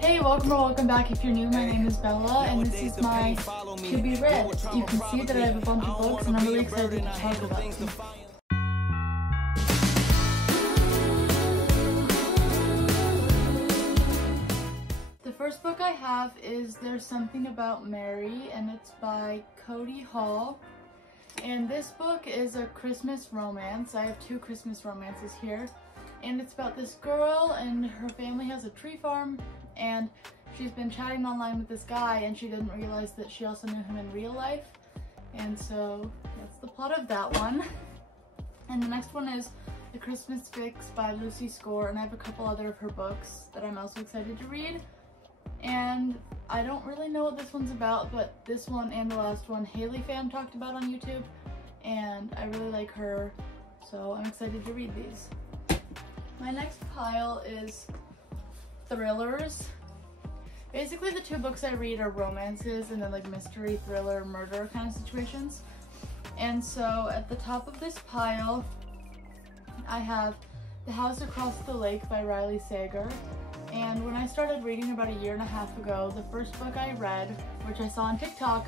Hey, welcome or welcome back if you're new. My name is Bella and this is my to be read. You can see that I have a bunch of books and I'm really excited to talk about them. The first book I have is There's Something About Mary, and it's by Cody Hall. And this book is a Christmas romance. I have two Christmas romances here. And it's about this girl and her family has a tree farm, and she's been chatting online with this guy and she didn't realize that she also knew him in real life. And so that's the plot of that one. And the next one is The Christmas Fix by Lucy Score, and I have a couple other of her books that I'm also excited to read. And I don't really know what this one's about, but this one and the last one Haley Fam talked about on YouTube, and I really like her, so I'm excited to read these. My next pile is thrillers. Basically the two books I read are romances and then like mystery, thriller, murder kind of situations. And so at the top of this pile I have The House Across the Lake by Riley Sager. And when I started reading about a year and a half ago, the first book I read, which I saw on TikTok,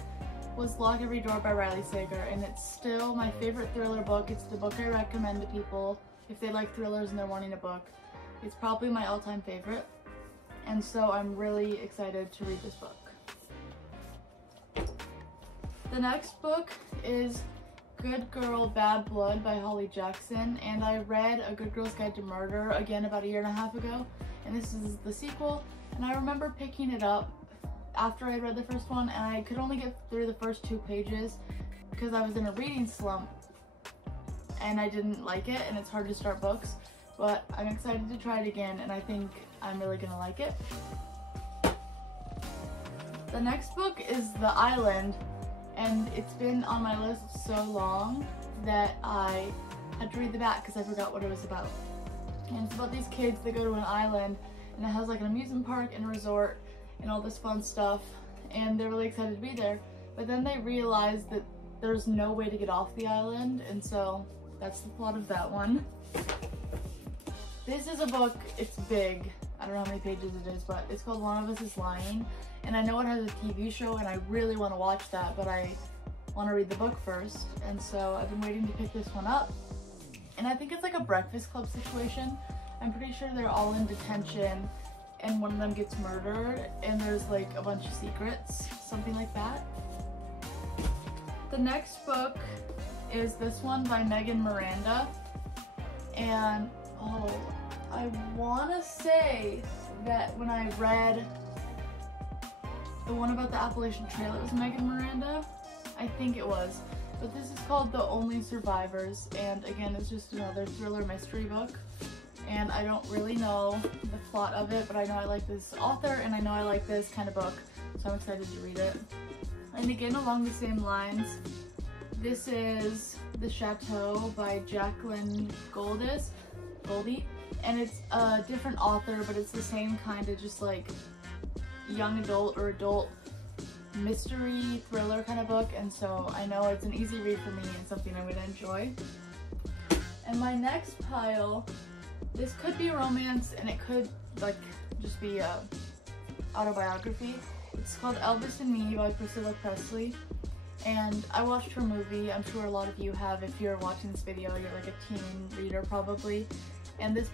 was Lock Every Door by Riley Sager, and it's still my favorite thriller book. It's the book I recommend to people if they like thrillers and they're wanting a book. It's probably my all-time favorite, and so I'm really excited to read this book. The next book is Good Girl, Bad Blood by Holly Jackson, and I read A Good Girl's Guide to Murder again about a year and a half ago, and this is the sequel. And I remember picking it up after I read the first one, and I could only get through the first 2 pages because I was in a reading slump and I didn't like it, and it's hard to start books, but I'm excited to try it again and I think I'm really gonna like it. The next book is The Island, and it's been on my list so long that I had to read the back because I forgot what it was about. And it's about these kids that go to an island, and it has like an amusement park and a resort and all this fun stuff, and they're really excited to be there. But then they realize that there's no way to get off the island, and so that's the plot of that one. This is a book, it's big. I don't know how many pages it is, but it's called One of Us is Lying. And I know it has a TV show and I really want to watch that, but I want to read the book first. And so I've been waiting to pick this one up. And I think it's like a Breakfast Club situation. I'm pretty sure they're all in detention and one of them gets murdered and there's like a bunch of secrets, something like that. The next book is this one by Megan Miranda, and I want to say that when I read the one about the Appalachian Trail, it was Megan Miranda. I think it was. But this is called The Only Survivors, and again, it's just another thriller mystery book. And I don't really know the plot of it, but I know I like this author and I know I like this kind of book, so I'm excited to read it. And again, along the same lines, this is The Chateau by Jacqueline Goldie, and it's a different author, but it's the same kind of just like young adult or adult mystery thriller kind of book, and so I know it's an easy read for me and something I'm going to enjoy. And my next pile, this could be a romance and it could like just be a autobiography. It's called Elvis and Me by Priscilla Presley, and I watched her movie. I'm sure a lot of you have. If you're watching this video, you're like a teen reader probably. And this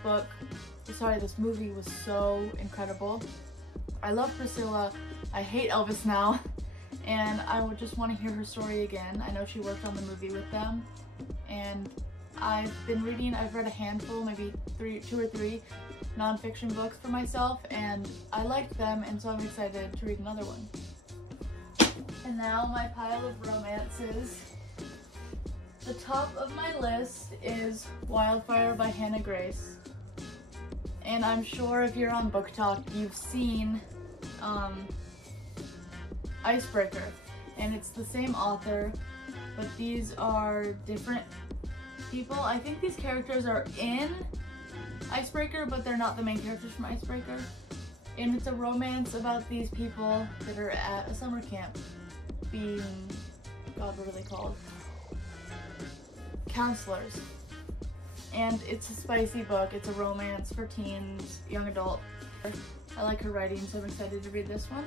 movie was so incredible. I love Priscilla. I hate Elvis now, and I would just want to hear her story again. I know she worked on the movie with them, and I've read a handful, maybe 2 or 3 nonfiction books for myself, and I liked them, and so I'm excited to read another one. And now my pile of romances. The top of my list is Wildfire by Hannah Grace. And I'm sure if you're on BookTok, you've seen Icebreaker. And it's the same author, but these are different people. I think these characters are in Icebreaker, but they're not the main characters from Icebreaker. And it's a romance about these people that are at a summer camp being, God, what are they called? Counselors. And it's a spicy book. It's a romance for teens, young adult. I like her writing, so I'm excited to read this one.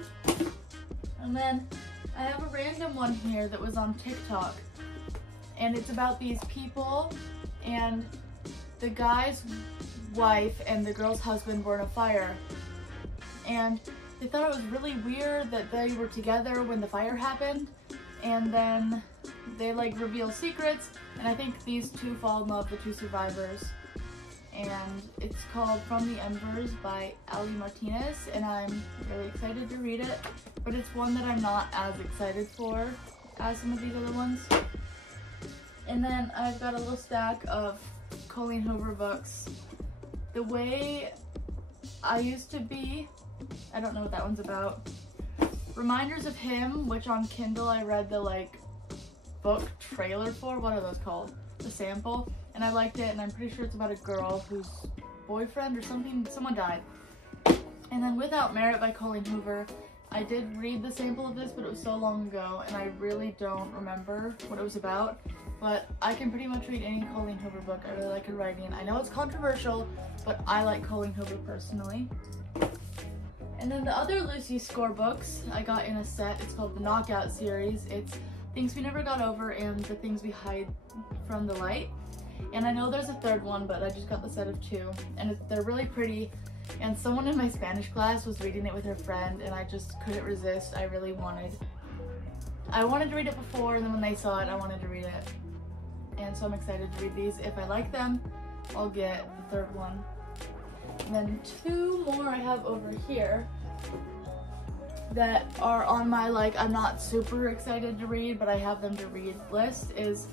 And then I have a random one here that was on TikTok, and it's about these people, and the guy's wife and the girl's husband were in a fire, and they thought it was really weird that they were together when the fire happened, and then they like reveal secrets, and I think these two fall in love, the two survivors. And it's called From the Embers by Ali Martinez, and I'm really excited to read it, but it's one that I'm not as excited for as some of these other ones. And then I've got a little stack of Colleen Hoover books. The Way I Used to Be, I don't know what that one's about. Reminders of Him, which on Kindle I read the like book trailer for, what are those called? The sample. And I liked it, and I'm pretty sure it's about a girl whose boyfriend or something, someone died. And then Without Merit by Colleen Hoover. I did read the sample of this, but it was so long ago, and I really don't remember what it was about. But I can pretty much read any Colleen Hoover book. I really like her writing. I know it's controversial, but I like Colleen Hoover personally. And then the other Lucy Score books I got in a set. It's called the Knockout series. It's Things We Never Got Over and The Things We Hide from the Light. And I know there's a third one, but I just got the set of 2, and they're really pretty. And someone in my Spanish class was reading it with her friend, and I just couldn't resist. I really wanted to read it before, and then when they saw it, I wanted to read it. And so I'm excited to read these. If I like them, I'll get the third one. And then 2 more I have over here that are on my like I'm not super excited to read, but I have them to read list is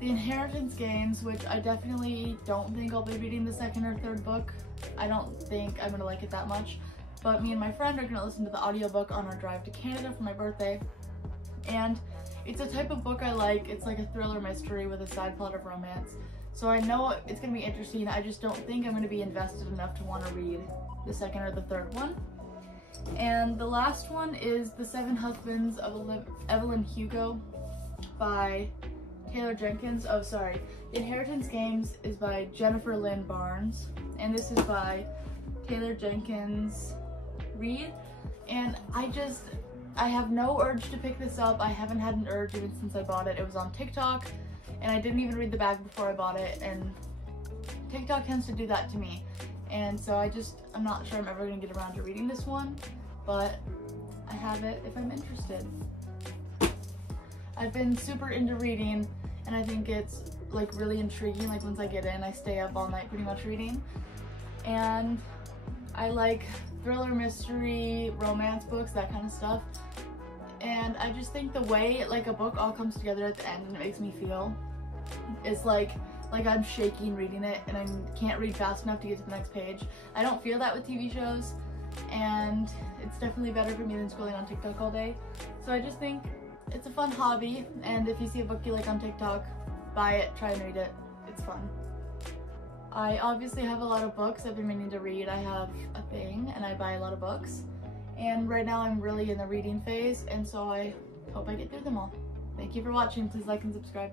The Inheritance Games, which I definitely don't think I'll be reading the second or third book. I don't think I'm gonna like it that much, but me and my friend are gonna listen to the audiobook on our drive to Canada for my birthday. And it's a type of book I like. It's like a thriller mystery with a side plot of romance. So I know it's gonna be interesting. I just don't think I'm gonna be invested enough to want to read the second or the third one. And the last one is The Seven Husbands of Evelyn Hugo by Taylor Jenkins. Oh, sorry. The Inheritance Games is by Jennifer Lynn Barnes, and this is by Taylor Jenkins Reid. And I have no urge to pick this up. I haven't had an urge even since I bought it. It was on TikTok, and I didn't even read the back before I bought it, and TikTok tends to do that to me. And so I'm not sure I'm ever gonna get around to reading this one, but I have it if I'm interested. I've been super into reading, and I think it's like really intriguing. Like once I get in, I stay up all night pretty much reading. And I like thriller, mystery, romance books, that kind of stuff. And I just think the way like a book all comes together at the end and it makes me feel is like I'm shaking reading it, and I can't read fast enough to get to the next page. I don't feel that with TV shows, and it's definitely better for me than scrolling on TikTok all day. So I just think it's a fun hobby, and if you see a book you like on TikTok, buy it, try and read it. It's fun. I obviously have a lot of books I've been meaning to read. I have a thing, and I buy a lot of books. And right now I'm really in the reading phase, and so I hope I get through them all. Thank you for watching. Please like and subscribe.